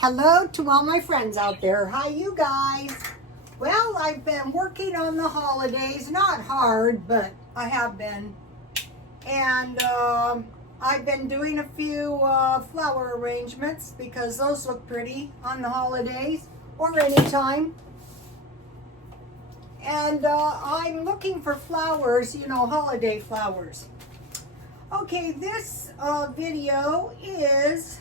Hello to all my friends out there. Hi, you guys. Well, I've been working on the holidays. Not hard, but I have been. And I've been doing a few flower arrangements because those look pretty on the holidays or anytime. And I'm looking for flowers, you know, holiday flowers. Okay, this video is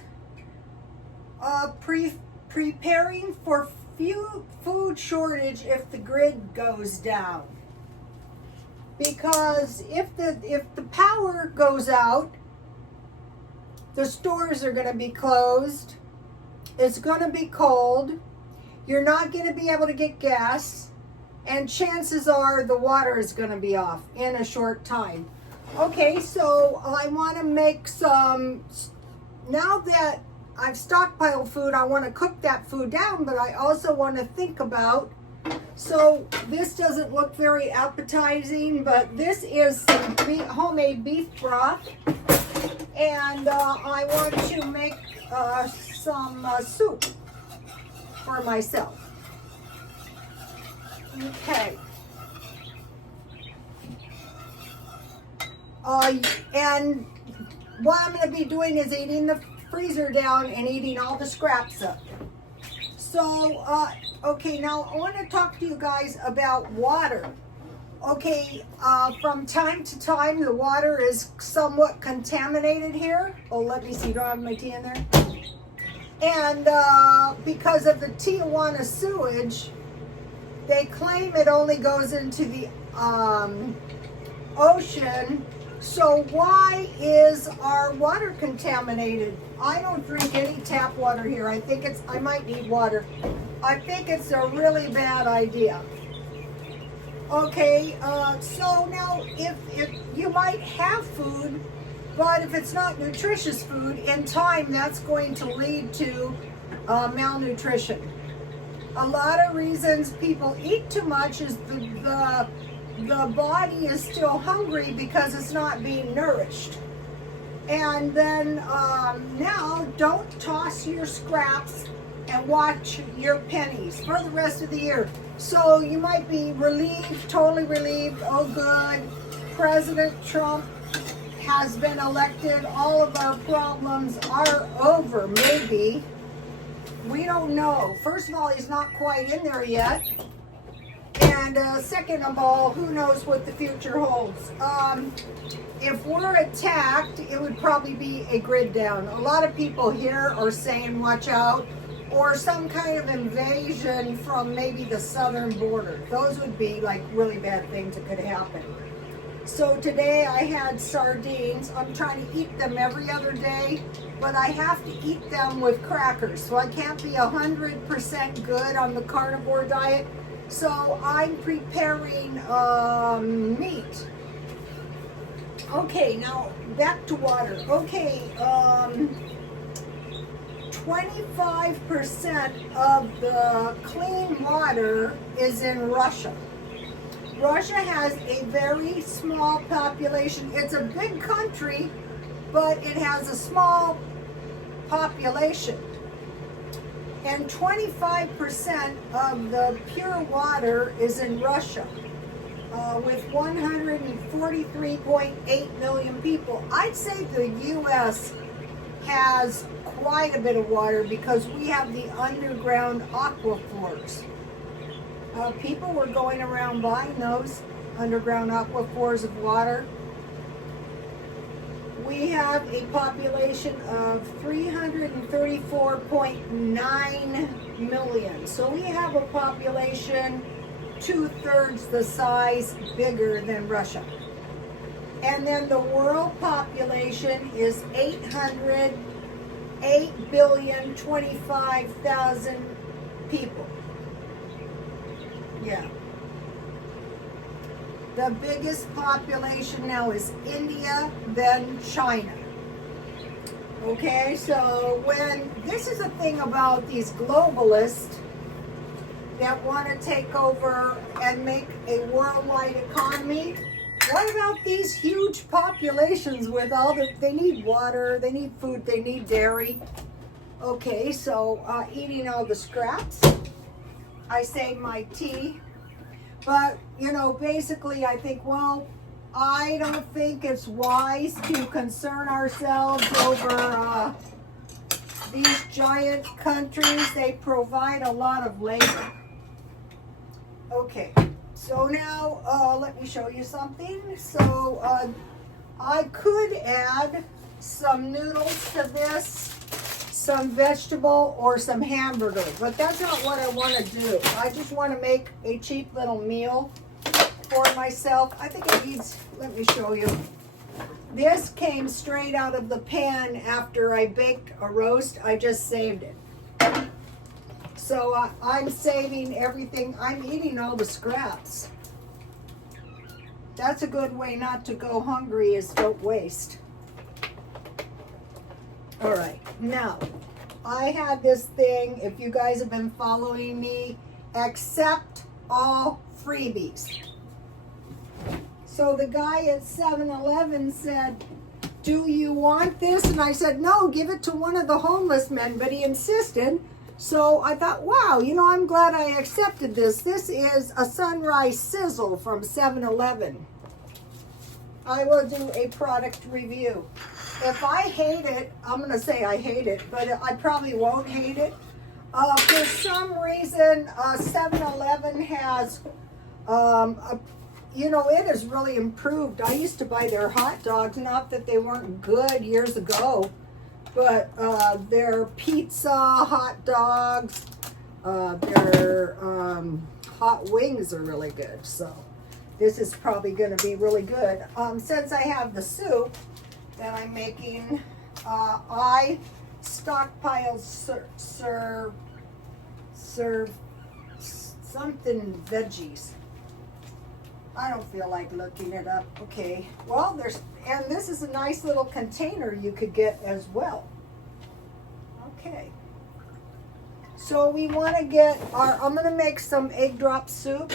preparing for food shortage if the grid goes down. Because if the power goes out, the stores are going to be closed. It's going to be cold. You're not going to be able to get gas, and chances are the water is going to be off in a short time. Okay, so I want to make some. Now that I've stockpiled food, I want to cook that food down, but I also want to think about, so this doesn't look very appetizing, but this is some homemade beef broth, and I want to make some soup for myself. Okay. And what I'm going to be doing is eating the freezer down and eating all the scraps up. So, okay, now I want to talk to you guys about water. Okay, from time to time, the water is somewhat contaminated here. Oh, let me see, do I have my tea in there? And because of the Tijuana sewage, they claim it only goes into the ocean. So why is our water contaminated? I don't drink any tap water here. I might need water. I think it's a really bad idea. Okay, so now if you might have food, but if it's not nutritious food, in time that's going to lead to malnutrition. A lot of reasons people eat too much is the body is still hungry because it's not being nourished. And then now don't toss your scraps and watch your pennies for the rest of the year. So you might be relieved, totally relieved. Oh good, President Trump has been elected. All of our problems are over, maybe. We don't know. First of all, he's not quite in there yet. And second of all, who knows what the future holds. If we're attacked, it would probably be a grid down. A lot of people here are saying watch out, or some kind of invasion from maybe the southern border. Those would be like really bad things that could happen. So today I had sardines. I'm trying to eat them every other day, but I have to eat them with crackers. So I can't be 100% good on the carnivore diet. So I'm preparing meat. Okay, now back to water. Okay, 25% of the clean water is in Russia. Russia has a very small population. It's a big country, but it has a small population. And 25% of the pure water is in Russia, with 143.8 million people. I'd say the U.S. has quite a bit of water because we have the underground aquifers. People were going around buying those underground aquifers of water. We have a population of 334.9 million. So we have a population 2/3 the size bigger than Russia. And then the world population is 808,025,000 people. Yeah. The biggest population now is India, then China. Okay, so this is the thing about these globalists that want to take over and make a worldwide economy. What about these huge populations with they need water, they need food, they need dairy. Okay, so eating all the scraps. I saved my tea. But, you know, basically I think, well, I don't think it's wise to concern ourselves over these giant countries. They provide a lot of labor. Okay, so now let me show you something. So I could add some noodles to this, some vegetable or some hamburger, but that's not what I want to do. I just want to make a cheap little meal for myself. I think it needs, let me show you. This came straight out of the pan after I baked a roast. I just saved it. So I'm saving everything. I'm eating all the scraps. That's a good way not to go hungry, is don't waste. All right, now I had this thing, if you guys have been following me, accept all freebies. So the guy at 7-Eleven said, do you want this? And I said, no, give it to one of the homeless men, but he insisted. So I thought, wow, you know, I'm glad I accepted this. This is a sunrise sizzle from 7-Eleven. I will do a product review. If I hate it, I'm going to say I hate it, but I probably won't hate it. For some reason, 7-Eleven has, you know, it has really improved. I used to buy their hot dogs, not that they weren't good years ago, but their pizza, hot dogs, their hot wings are really good. So this is probably going to be really good. Since I have the soup that I'm making, I stockpile serve something veggies. I don't feel like looking it up. Okay, well, and this is a nice little container you could get as well. Okay, so we want to get I'm going to make some egg drop soup.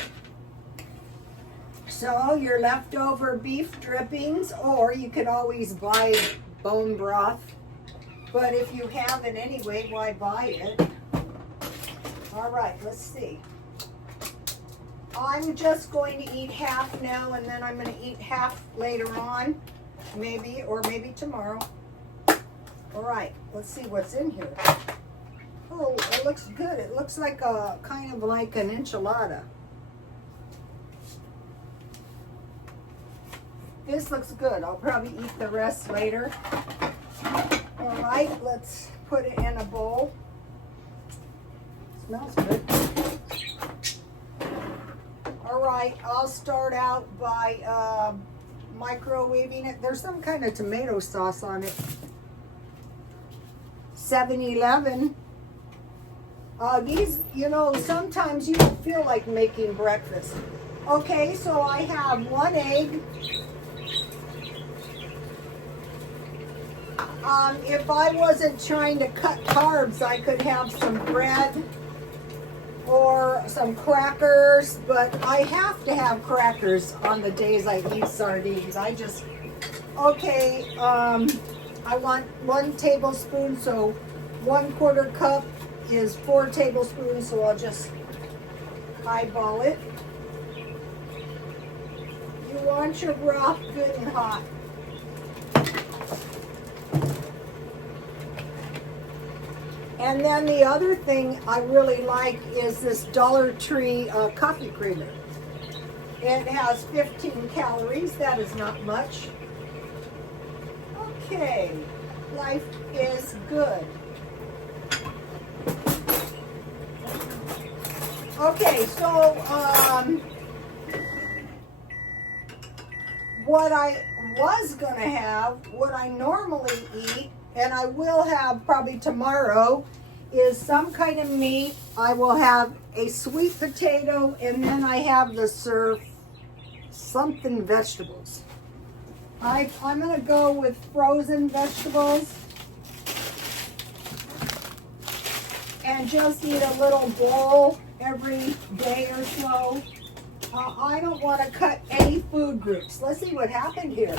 So your leftover beef drippings, or you can always buy bone broth. But if you have it anyway, why buy it? All right, let's see. I'm just going to eat half now, and then I'm going to eat half later on, maybe, or maybe tomorrow. All right, let's see what's in here. Oh, it looks good. It looks like a kind of like an enchilada. This looks good. I'll probably eat the rest later. All right, let's put it in a bowl. Smells good. All right, I'll start out by microwaving it. There's some kind of tomato sauce on it. 7-Eleven. These, you know, sometimes you don't feel like making breakfast. Okay, so I have 1 egg. If I wasn't trying to cut carbs, I could have some bread or some crackers, but I have to have crackers on the days I eat sardines. Okay, I want 1 tablespoon, so 1/4 cup is 4 tablespoons, so I'll just eyeball it. You want your broth good and hot. And then the other thing I really like is this Dollar Tree coffee creamer. It has 15 calories. That is not much. Okay, life is good. Okay, so what I was going to have, what I normally eat, and I will have probably tomorrow, is some kind of meat. I will have a sweet potato, and then I have the serve something vegetables. I'm going to go with frozen vegetables and just eat a little bowl every day or so. I don't want to cut any food groups. Let's see what happened here.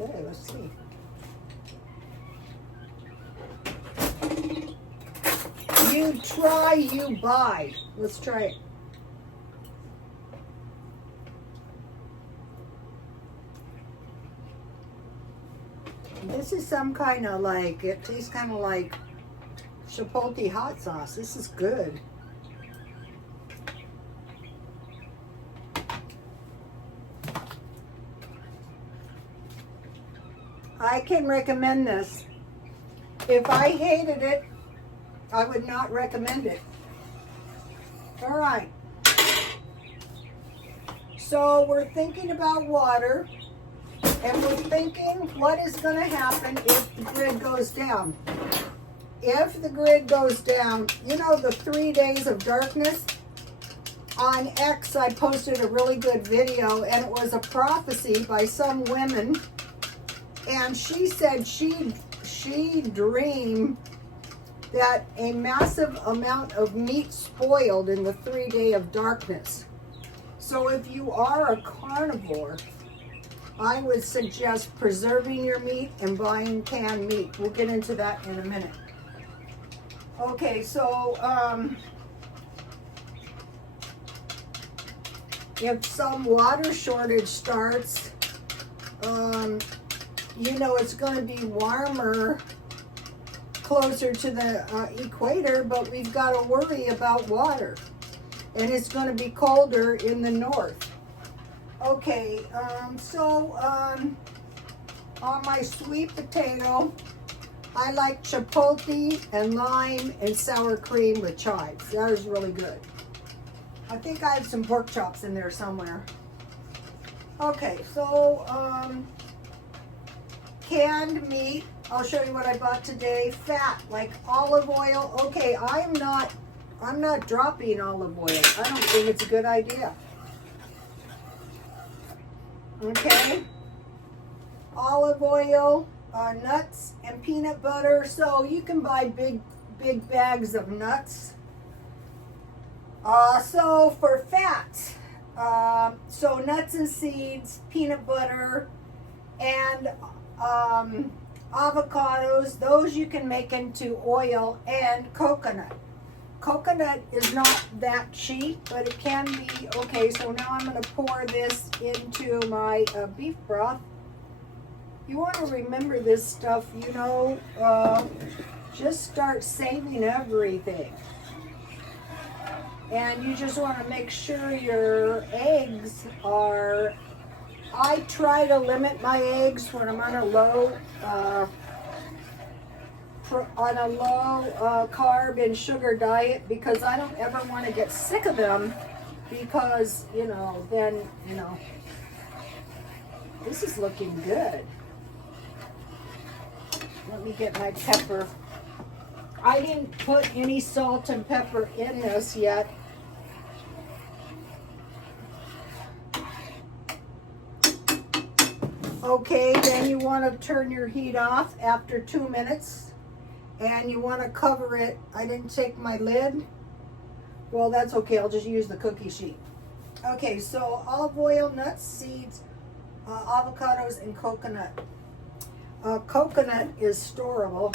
Okay, let's see. You try, you buy. Let's try it. This is some kind of like, it tastes kind of like chipotle hot sauce. This is good. I can recommend this. If I hated it, I would not recommend it. All right. So we're thinking about water, and we're thinking what is going to happen if the grid goes down. If the grid goes down, you know the 3 days of darkness? On X, I posted a really good video, and it was a prophecy by some women. And she said she dreamed that a massive amount of meat spoiled in the 3 day of darkness. So if you are a carnivore, I would suggest preserving your meat and buying canned meat. We'll get into that in a minute. Okay, so if some water shortage starts, you know it's going to be warmer closer to the equator, but we've got to worry about water. And it's going to be colder in the north. Okay, on my sweet potato, I like chipotle and lime and sour cream with chives. That is really good. I think I have some pork chops in there somewhere. Okay, so canned meat. I'll show you what I bought today. Fat, like olive oil. Okay, I'm not dropping olive oil. I don't think it's a good idea. Okay, olive oil, nuts, and peanut butter. So you can buy big bags of nuts. So for fats, so nuts and seeds, peanut butter, and avocados. Those you can make into oil, and coconut. Coconut is not that cheap, but it can be. Okay, so now I'm going to pour this into my beef broth. You want to remember this stuff, you know, just start saving everything. And you just want to make sure your eggs are, I try to limit my eggs when I'm on a low carb and sugar diet, because I don't ever want to get sick of them, because, you know, then, you know, this is looking good. Let me get my pepper. I didn't put any salt and pepper in this yet. Okay, then you want to turn your heat off after 2 minutes, and you want to cover it. I didn't take my lid. Well, that's okay. I'll just use the cookie sheet. Okay, so olive oil, nuts, seeds, avocados, and coconut. Coconut is storable.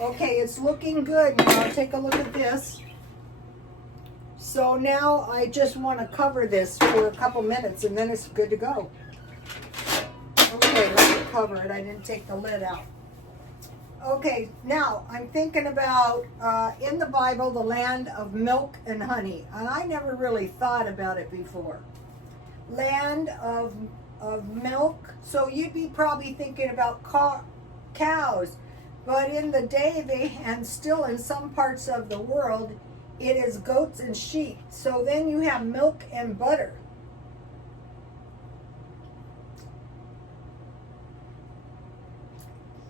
Okay, it's looking good now. Take a look at this. So now I just want to cover this for a couple minutes, and then it's good to go. Okay, let me cover it. I didn't take the lid out. Okay, now I'm thinking about, in the Bible, the land of milk and honey. And I never really thought about it before. Land of milk. So you'd be probably thinking about cows. But in the day, and still in some parts of the world, it is goats and sheep. So then you have milk and butter.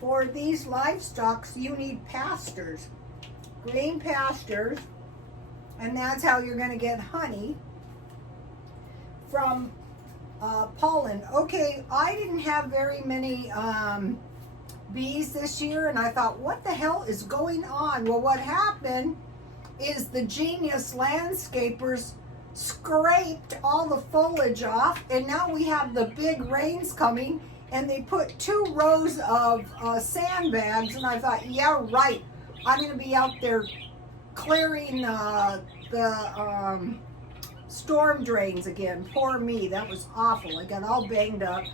For these livestock, you need pastures, green pastures, and that's how you're going to get honey from pollen. Okay, I didn't have very many bees this year, and I thought, what the hell is going on? Well, what happened is the genius landscapers scraped all the foliage off, and now we have the big rains coming, and they put 2 rows of sandbags, and I thought, yeah, right, I'm going to be out there clearing the storm drains again. Poor me, that was awful. I got all banged up.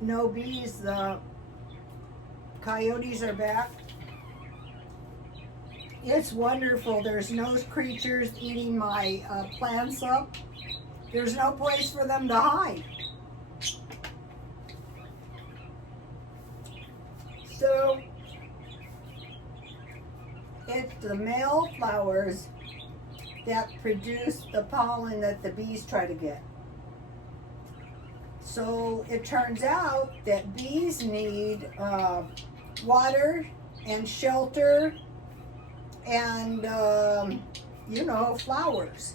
No bees, the coyotes are back. It's wonderful. There's no creatures eating my plants up. There's no place for them to hide. So it's the male flowers that produce the pollen that the bees try to get. So it turns out that bees need water and shelter and, you know, flowers.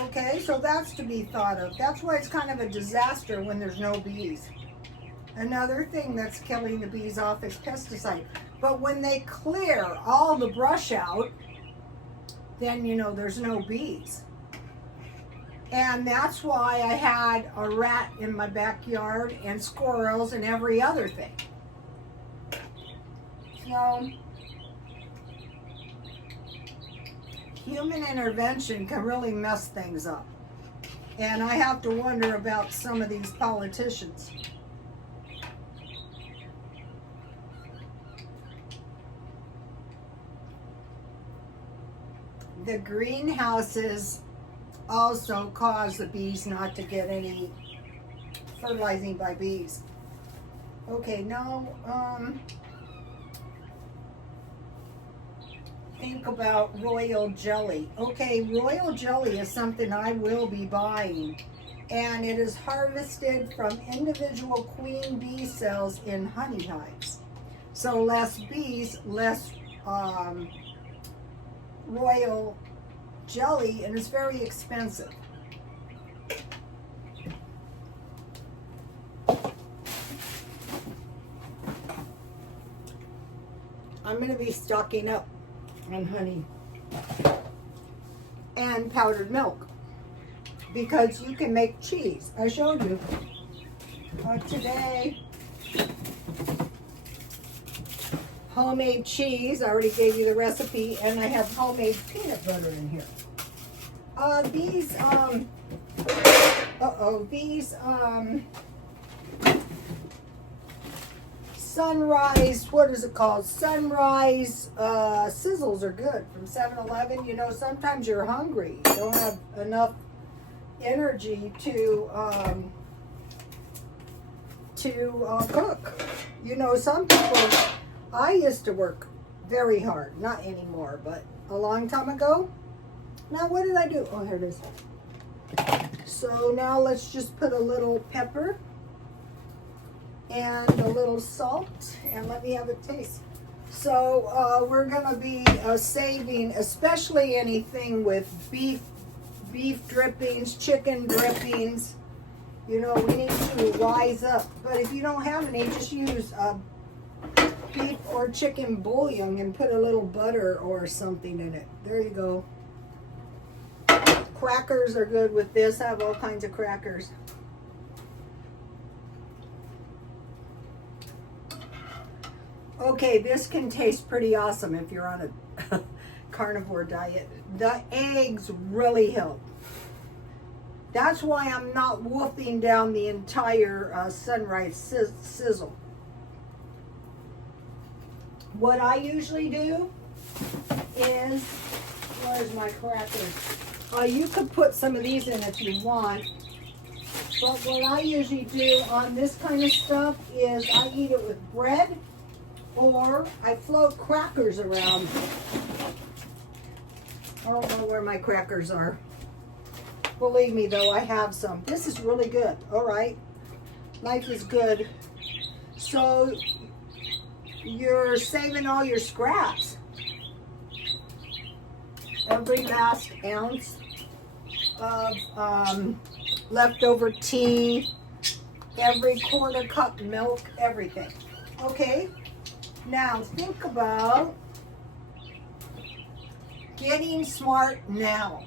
Okay, so that's to be thought of. That's why it's kind of a disaster when there's no bees. Another thing that's killing the bees off is pesticide. But when they clear all the brush out, then, you know, there's no bees. And that's why I had a rat in my backyard and squirrels and every other thing. So, human intervention can really mess things up. And I have to wonder about some of these politicians. The greenhouses also cause the bees not to get any fertilizing by bees. Okay, now think about royal jelly. Okay, royal jelly is something I will be buying, and it is harvested from individual queen bee cells in honey hives. So less bees, less royal jelly, and it's very expensive. I'm going to be stocking up on honey and powdered milk because you can make cheese. I showed you today. Homemade cheese. I already gave you the recipe, and I have homemade peanut butter in here. These Sunrise, what is it called? Sunrise sizzles are good from 7-Eleven. You know, sometimes you're hungry. You don't have enough energy to cook. You know, some people, I used to work very hard, not anymore, but a long time ago. Now, what did I do? Oh, here it is. So now let's just put a little pepper and a little salt, and let me have a taste. So we're gonna be saving, especially anything with beef drippings, chicken drippings. You know, we need to wise up. But if you don't have any, just use beef or chicken bouillon and put a little butter or something in it. There you go. Crackers are good with this. I have all kinds of crackers. Okay, this can taste pretty awesome if you're on a carnivore diet. The eggs really help. That's why I'm not wolfing down the entire Sunrise sizzle. What I usually do is, where's my crackers? You could put some of these in if you want. But what I usually do on this kind of stuff is I eat it with bread, or I float crackers around. I don't know where my crackers are. Believe me though, I have some. This is really good. All right. Life is good. So you're saving all your scraps. Every last ounce of leftover tea, every quarter cup milk, everything. Okay, now think about getting smart now.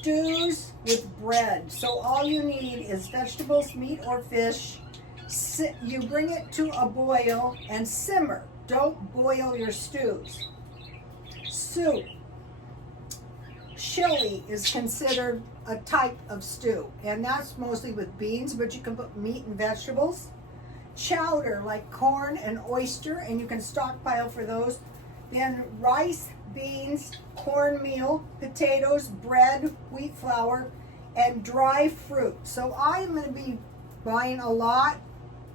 stews with bread. So all you need is vegetables, meat, or fish. You bring it to a boil and simmer. Don't boil your stews. Soup. Chili is considered a type of stew, and that's mostly with beans, but you can put meat and vegetables. Chowder, like corn and oyster, and you can stockpile for those. Then rice, beans, cornmeal, potatoes, bread, wheat flour, and dry fruit. So I'm going to be buying a lot,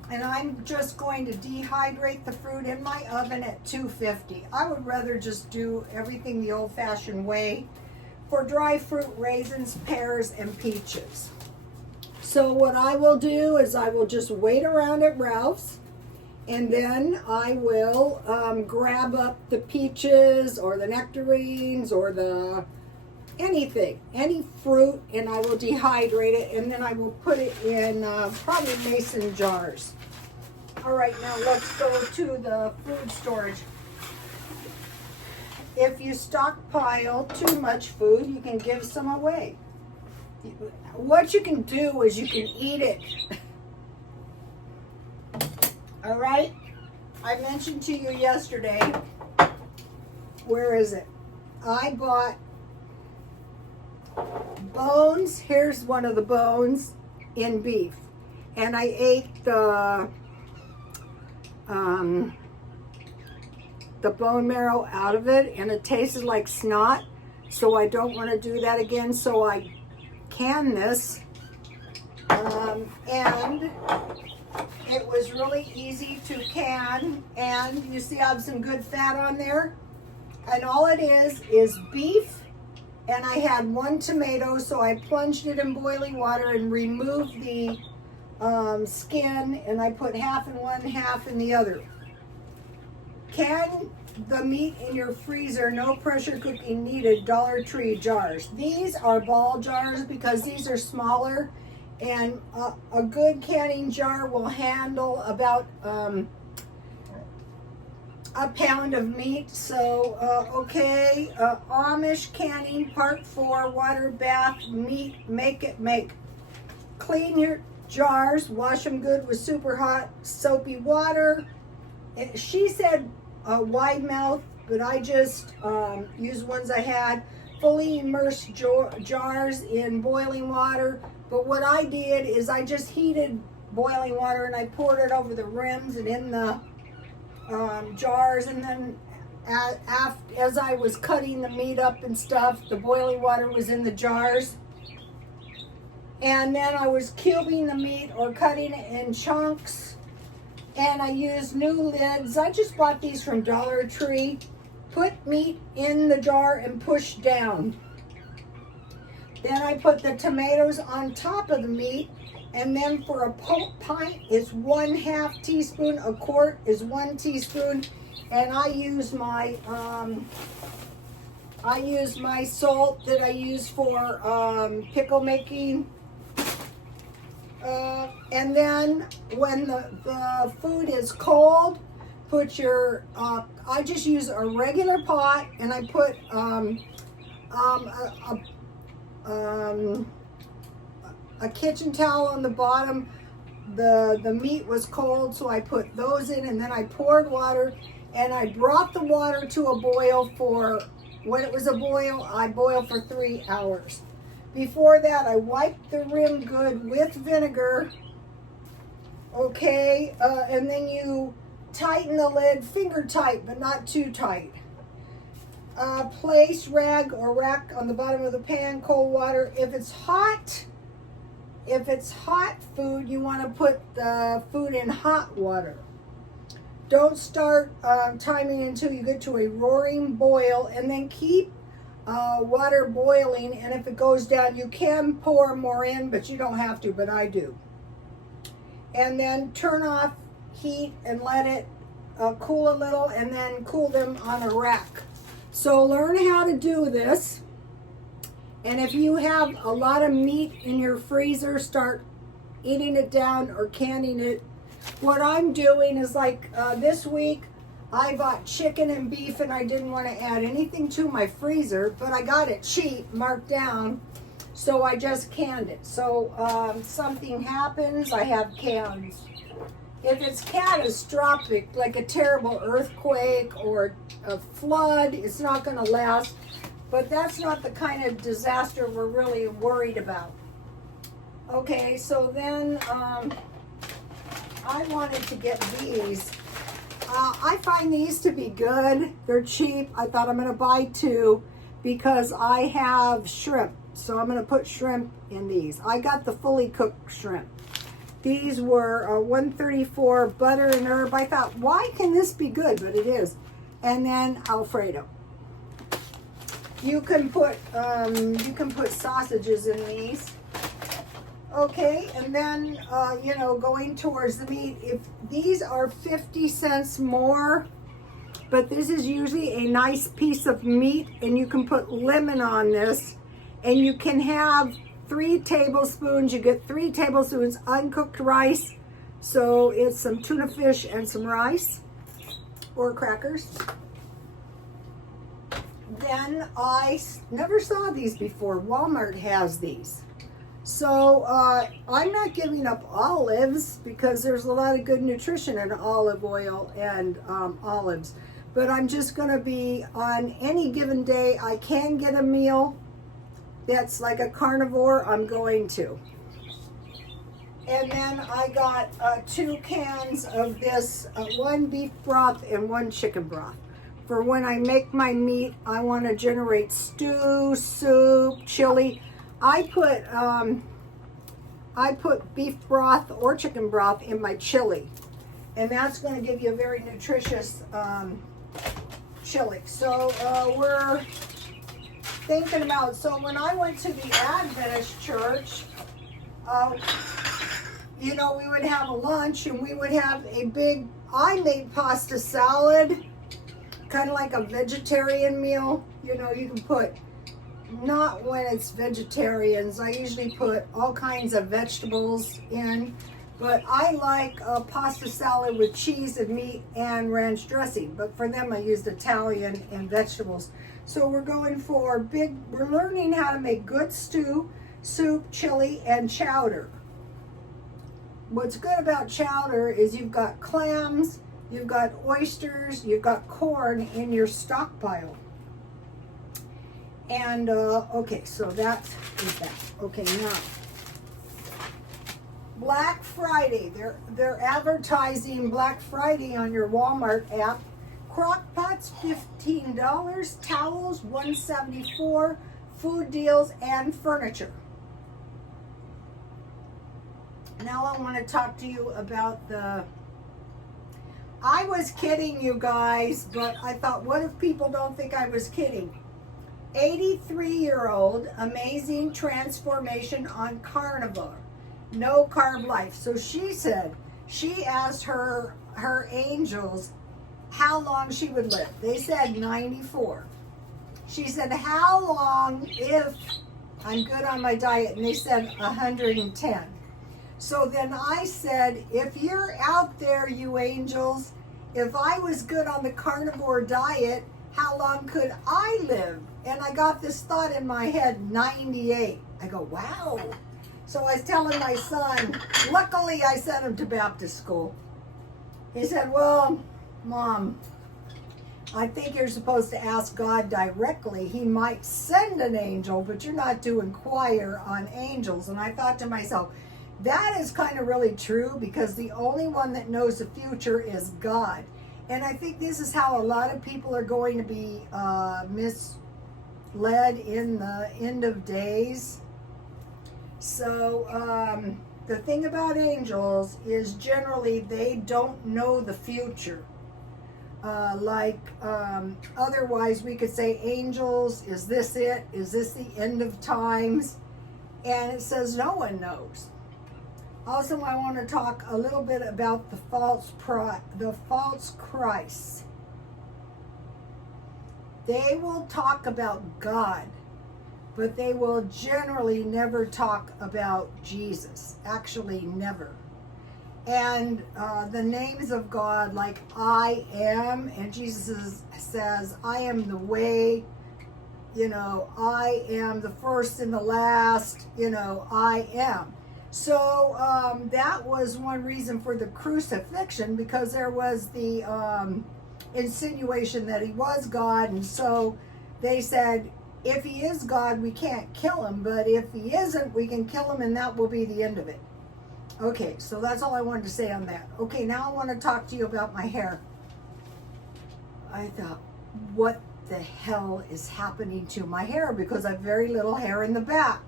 and I'm just going to dehydrate the fruit in my oven at 250. I would rather just do everything the old-fashioned way for dry fruit, raisins, pears, and peaches. So what I will do is I will just wait around at Ralph's, and then I will grab up the peaches or the nectarines or the anything, any fruit, and I will dehydrate it, and then I will put it in probably mason jars. All right, now let's go to the food storage. If you stockpile too much food, you can give some away. What you can do is you can eat it. All right? I mentioned to you yesterday, where is it? I bought bones. Here's one of the bones in beef. And I ate the bone marrow out of it, and it tasted like snot. So I don't want to do that again. So I can this. And it was really easy to can, and you see I have some good fat on there, and all it is beef, and I had 1 tomato, so I plunged it in boiling water and removed the skin, and I put half in one, half in the other. Can the meat in your freezer, no pressure cooking needed, Dollar Tree jars. These are ball jars because these are smaller, and a good canning jar will handle about a pound of meat. So, okay, Amish canning, part 4, water bath, meat, make. Clean your jars, wash them good with super hot soapy water. She said wide mouth, but I just used ones I had. Fully immersed jars in boiling water. But what I did is I just heated boiling water and I poured it over the rims and in the jars, and then as I was cutting the meat up and stuff, the boiling water was in the jars. And then I was cubing the meat or cutting it in chunks, and I used new lids. I just bought these from Dollar Tree. Put meat in the jar and push down. Then I put the tomatoes on top of the meat, and then for a pint is 1/2 teaspoon, a quart is 1 teaspoon, and I use my salt that I use for pickle making. And then when the food is cold, put your, I just use a regular pot, and I put a kitchen towel on the bottom. The meat was cold, so I put those in, and then I poured water, and I brought the water to a boil for, when it was a boil, I boiled for 3 hours. Before that, I wiped the rim good with vinegar, okay, and then you tighten the lid, finger tight, but not too tight. Place rag or rack on the bottom of the pan, cold water. If it's hot food, you want to put the food in hot water. Don't start timing until you get to a roaring boil, and then keep water boiling, and if it goes down, you can pour more in, but you don't have to, but I do. And then turn off heat and let it cool a little, and then cool them on a rack. So learn how to do this. And if you have a lot of meat in your freezer, start eating it down or canning it. What I'm doing is, like this week, I bought chicken and beef, and I didn't want to add anything to my freezer, but I got it cheap, marked down. So I just canned it. So something happens, I have cans. If it's catastrophic, like a terrible earthquake or a flood, it's not going to last. But that's not the kind of disaster we're really worried about. Okay, so then I wanted to get these. I find these to be good. They're cheap. I thought I'm going to buy 2 because I have shrimp. So I'm going to put shrimp in these. I got the fully cooked shrimp. These were $1.34 butter and herb. I thought, why can this be good? But it is. And then Alfredo. You can put sausages in these. Okay, and then going towards the meat. If these are 50 cents more, but this is usually a nice piece of meat, and you can put lemon on this, and you can have 3 tablespoons. You get 3 tablespoons uncooked rice. So it's some tuna fish and some rice or crackers. Then I never saw these before. Walmart has these. So I'm not giving up olives because there's a lot of good nutrition in olive oil and olives. But I'm just going to be, on any given day, I can get a meal that's like a carnivore, I'm going to. And then I got 2 cans of this, 1 beef broth and 1 chicken broth. For when I make my meat, I want to generate stew, soup, chili. I put beef broth or chicken broth in my chili, and that's going to give you a very nutritious chili. So we're thinking about, so when I went to the Adventist church, we would have a lunch and we would have I made pasta salad, kind of like a vegetarian meal. You can put, not when it's vegetarians, I usually put all kinds of vegetables in, but I like pasta salad with cheese and meat and ranch dressing, but for them I used Italian and vegetables. So we're going for we're learning how to make good stew, soup, chili, and chowder. What's good about chowder is you've got clams, you've got oysters, you've got corn in your stockpile. And, okay, so that is that. Okay, now, Black Friday. They're advertising Black Friday on your Walmart app. Crock pots, $15. Towels, $1.74. Food deals and furniture. Now I want to talk to you about I was kidding, you guys, but I thought, what if people don't think I was kidding? 83-year-old, amazing transformation on carnivore, no carb life. So she said, she asked her angels how long she would live. They said 94. She said, how long if I'm good on my diet? And they said 110. So then I said, if you're out there, you angels, if I was good on the carnivore diet, how long could I live? And I got this thought in my head, 98. I go, wow. So I was telling my son, luckily I sent him to Baptist school. He said, well, Mom, I think you're supposed to ask God directly. He might send an angel, but you're not to inquire on angels. And I thought to myself, that is kind of really true, because the only one that knows the future is God. And I think this is how a lot of people are going to be misled in the end of days. So the thing about angels is generally they don't know the future. Otherwise we could say angels, is this it? Is this the end of times? And it says no one knows. Also, I want to talk a little bit about the false Christs. They will talk about God, but they will generally never talk about Jesus. Actually, never. And the names of God, like I am, and Jesus says, I am the way, I am the first and the last, I am. So that was one reason for the crucifixion, because there was the insinuation that he was God. And so they said, if he is God, we can't kill him. But if he isn't, we can kill him, and that will be the end of it. Okay, so that's all I wanted to say on that. Okay, now I want to talk to you about my hair. I thought, what the hell is happening to my hair? Because I have very little hair in the back.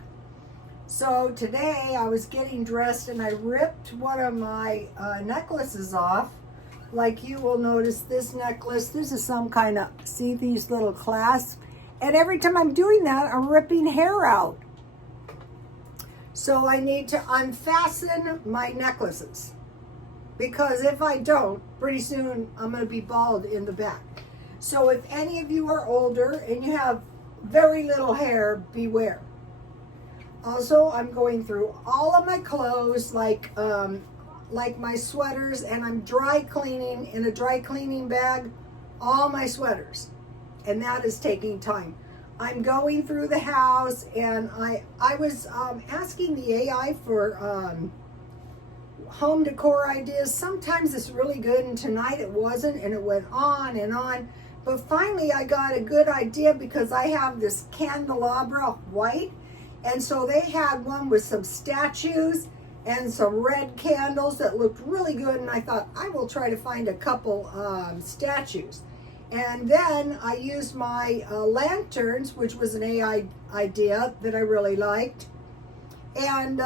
So today I was getting dressed and I ripped one of my necklaces off. Like you will notice this necklace, this is some kind of, see these little clasps? And every time I'm doing that, I'm ripping hair out. So I need to unfasten my necklaces, because if I don't, pretty soon I'm going to be bald in the back. So if any of you are older and you have very little hair, beware. Also, I'm going through all of my clothes, like my sweaters, and I'm dry cleaning in a dry cleaning bag all my sweaters, and that is taking time. I'm going through the house, and I was asking the AI for home decor ideas. Sometimes it's really good, and tonight it wasn't, and it went on and on. But finally I got a good idea, because I have this candelabra white, and so they had one with some statues and some red candles that looked really good, and I thought I will try to find a couple statues. And then I used my lanterns, which was an AI idea that I really liked, and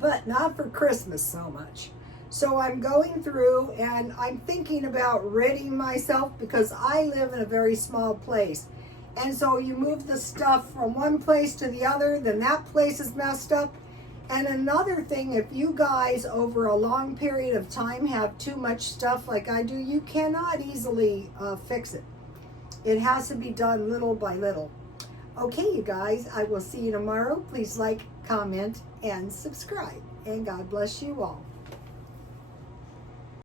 but not for Christmas so much. So I'm going through and I'm thinking about ridding myself, because I live in a very small place. And so you move the stuff from one place to the other, then that place is messed up. And another thing, if you guys over a long period of time have too much stuff like I do, you cannot easily fix it. It has to be done little by little. Okay, you guys, I will see you tomorrow. Please like, comment, and subscribe. And God bless you all.